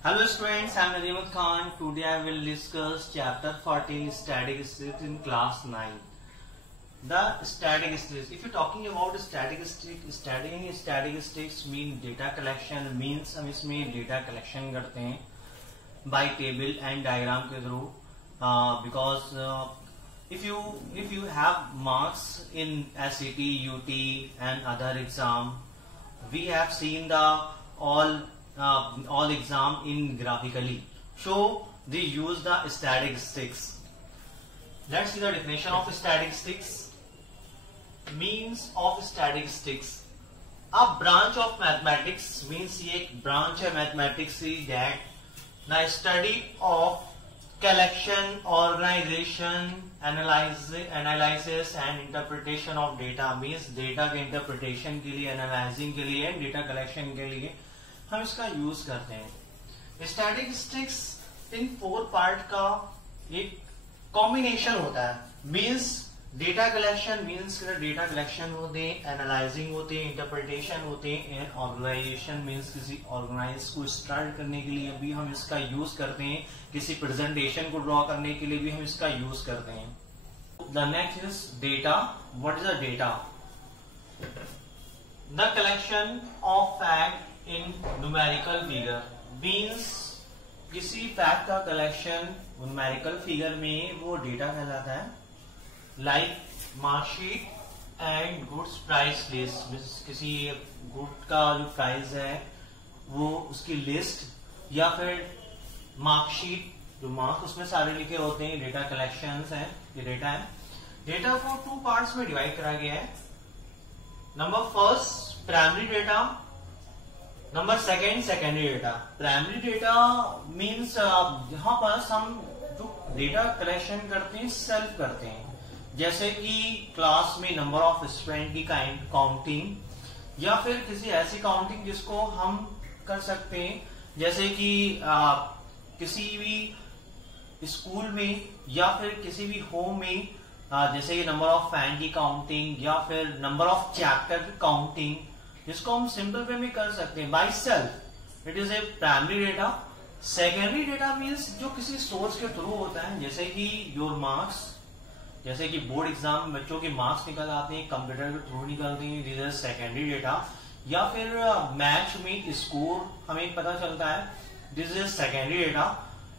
Hello students, I am Nadeem Khan. Today I will discuss chapter 14 statistics in class 9. The statistics. If you are talking about statistics, studying statistics mean data collection. Means हम इसमें data collection करते हैं by table and diagram के through. Because if you have marks in SAT, UT and other exam, we have seen the all exam in graphically, so they use the statistics. Let's see the definition of statistics. Means of statistics, a branch of mathematics. means ये एक branch है mathematics से, that the study of collection, organization, analysis and interpretation of data. means data के interpretation के लिए, analyzing के लिए and data collection के लिए हम इसका यूज करते हैं. स्टैटिस्टिक्स इन 4 पार्ट का एक कॉम्बिनेशन होता है. Means data collection, means data collection होते हैं, एनालाइजिंग होते हैं, इंटरप्रिटेशन होते हैं, एंड ऑर्गेनाइजेशन मींस किसी ऑर्गेनाइज को स्टार्ट करने के लिए भी हम इसका यूज करते हैं. किसी प्रेजेंटेशन को ड्रॉ करने के लिए भी हम इसका यूज करते हैं. The next is data. What is the data? The collection of fact in numerical figure. Means किसी फैक्ट का कलेक्शन न्यूमेरिकल फिगर में वो डेटा कहलाता है. Like marksheet and goods price list. किसी गुड का जो प्राइस है वो उसकी लिस्ट, या फिर मार्कशीट जो मार्क्स उसमें सारे लिखे होते हैं, डेटा कलेक्शंस हैं. ये डेटा है. डेटा को 2 पार्ट्स में डिवाइड करा गया है. Number first primary data, number second secondary data. Primary data means यहाँ पर हम जो डेटा कलेक्शन करते हैं सेल्फ करते हैं. जैसे कि क्लास में नंबर ऑफ स्टूडेंट की काउंटिंग, या फिर किसी ऐसी काउंटिंग जिसको हम कर सकते हैं, जैसे कि किसी भी स्कूल में या फिर किसी भी होम में, जैसे कि नंबर ऑफ फैन की काउंटिंग या फिर नंबर ऑफ चैप्टर की काउंटिंग, जिसको हम सिंपल वे में कर सकते हैं by self. It is a primary data. Secondary data means जो किसी सोर्स के थ्रू होता है, जैसे कि योर मार्क्स, जैसे कि बोर्ड एग्जाम में बच्चों के मार्क्स निकल आते हैं, कंप्यूटर के थ्रू निकलते हैं, दिस इज सेकेंडरी डेटा. या फिर मैच में स्कोर हमें पता चलता है, दिस इज सेकेंडरी डेटा.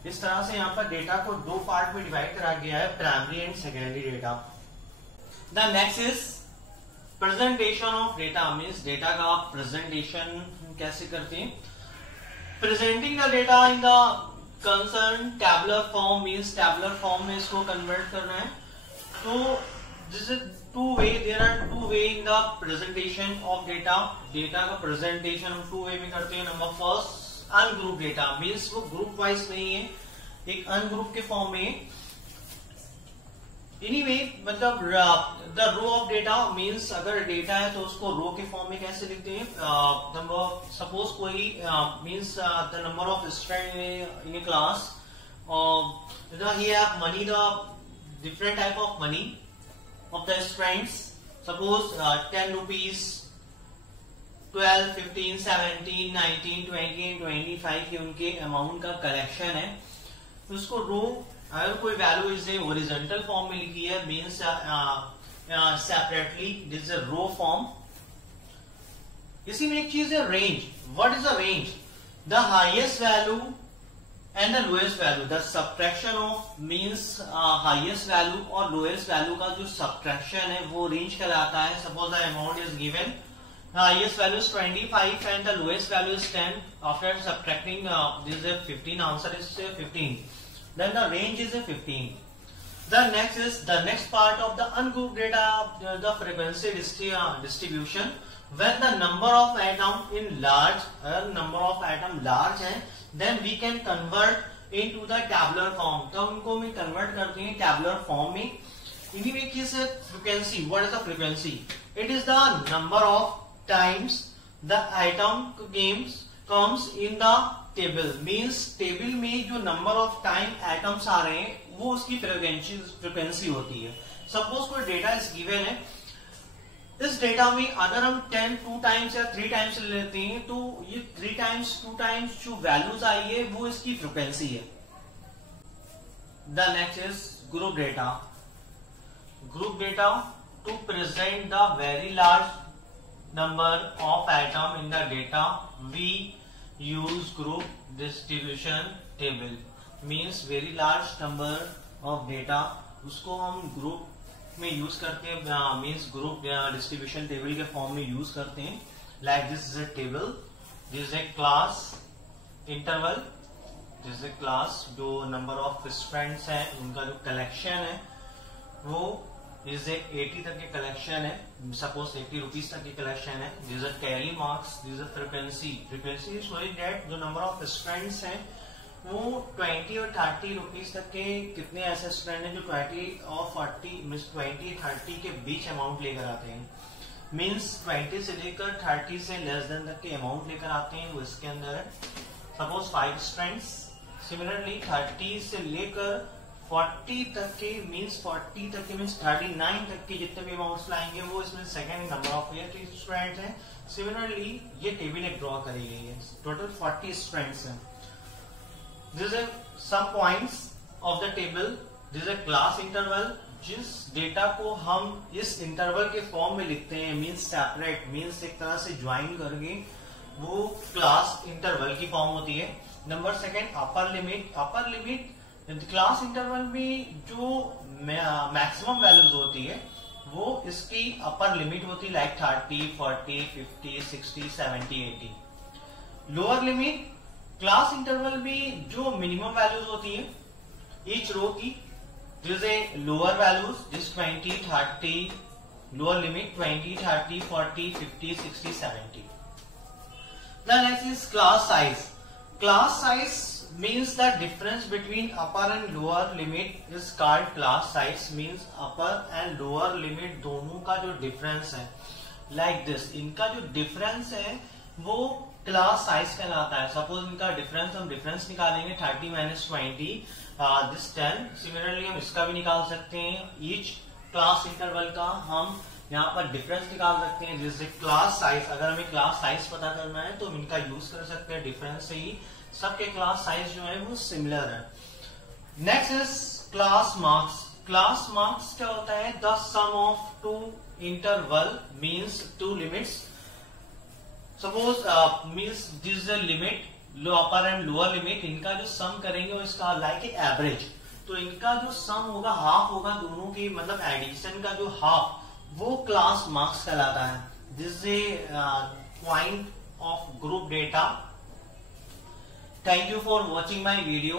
इस तरह से यहाँ पर डेटा को 2 पार्ट में डिवाइड करा गया है, primary and secondary data. The next is presentation of data. Means data का प्रेजेंटेशन कैसे करते हैं. Presenting the data in the concern tabular form. Means tabular form में इसको कन्वर्ट करना है. तो this is 2 way. There are 2 way in the presentation of data. Data का प्रेजेंटेशन हम 2 वे में करते हैं. Number first ungroup data. Means वो ग्रुप वाइज नहीं है, एक अनग्रुप के फॉर्म में. एनीवे मतलब the row of data. Means अगर डेटा है तो उसको रो के फॉर्म में कैसे लिखते हैं. नंबर सपोज कोई means the number of student in A class, he have money, the different type of money of the students. Suppose 10 rupees, 12, 15, 17, 19, 20 and 25 की उनके अमाउंट का कलेक्शन है. तो उसको रो, अगर कोई वैल्यू इसे ओरिजेंटल फॉर्म में लिखी है, means separately, this is row form. इसी में एक चीज है range. What is the range? The highest value and the lowest value. The subtraction of means highest value और lowest value का जो subtraction है वो range कहलाता है. Suppose the amount is given, the highest value is 25 and the lowest value is 10. After subtracting this is a 15, answer is 15. Then the range is a 15. The next part of the ungrouped data, the frequency distribution. When the number of atom in large, number of atom large है, then we can convert into the tabular form. तो उनको हम convert करते हैं tabular form में. इन्हीं में किस frequency? What is the frequency? It is the number of times the atom comes in the table. Means table में जो number of time atoms आ रहे हैं वो उसकी frequency होती है. Suppose कोई data is given है इस डेटा में अगर हम 10 2 टाइम्स या 3 टाइम्स लेते हैं तो ये 3 टाइम्स 2 टाइम्स जो वैल्यूज आई है वो इसकी फ्रीक्वेंसी है। The next is group data. Group data to present the very large number of atom in the data we use group distribution table. Means very large number of data उसको हम group में use करते हैं, means group distribution table के form में use करते हैं। Like this is a table, this is a class interval, this is a class जो नंबर ऑफ स्टूडेंट्स हैं उनका जो कलेक्शन है वो दिस इज 80 तक के कलेक्शन है, सपोज 80 रुपीज तक की कलेक्शन है। This is tally marks, this is frequency. Frequency is showing that जो नंबर ऑफ स्टूडेंट्स हैं वो 20 और 30 रुपीज तक के कितने ऐसे स्टूडेंट हैं जो 20 और 40 मीन्स 20 30 के बीच अमाउंट लेकर आते हैं। मीन्स 20 से लेकर 30 से लेस देन तक के अमाउंट लेकर आते हैं वो इसके अंदर है। Suppose 5 students. सिमिलरली 30 से लेकर 40 तक के मीन्स 40 तक के मीन्स 39 तक के जितने भी अमाउंट्स लाएंगे वो इसमें सेकेंड नंबर ऑफ स्टूडेंट्स हैं। सिमिलरली ये टेबल एक ड्रॉ करी गई है, टोटल 40 स्टूडेंट्स हैं। This is some points of the table. This is a class interval. जिस डेटा को हम इस इंटरवल के फॉर्म में लिखते हैं मीन्स सेपरेट, मीन्स एक तरह से ज्वाइन करके वो क्लास इंटरवल की फॉर्म होती है। Number second upper limit. Upper limit class interval में जो मैक्सिमम वैल्यूज होती है वो इसकी अपर लिमिट होती है, like 30 40 50 60 70 80। Lower limit class interval में जो मिनिमम वैल्यूज होती है ईच रो की, this a lower values, this 20 30, lower limit 20 30 40 50 60 70। The next is class size. Class size means the difference between upper and lower limit is called class size. Means upper and lower limit दोनों का जो difference है like this, इनका जो difference है वो class size कहलाता है। सपोज इनका डिफरेंस हम डिफरेंस निकालेंगे 30 माइनस 20 दिस 10। सिमिलरली हम इसका भी निकाल सकते हैं, ईच क्लास इंटरवल का हम यहाँ पर डिफरेंस निकाल सकते हैं। जैसे क्लास साइज, अगर हमें क्लास साइज पता करना है तो हम इनका यूज कर सकते हैं, डिफरेंस से ही सबके क्लास साइज जो है वो सिमिलर है। Next is class marks. Class marks क्या होता है? The sum of two interval means two limits. Suppose means this limit, low upper and lower limit, इनका जो सम करेंगे वो इसका लाइक एवरेज, तो इनका जो सम होगा हाफ होगा दोनों की, मतलब एडिशन का जो हाफ वो क्लास मार्क्स कहलाता है। This A point of group data. Thank you for watching my video.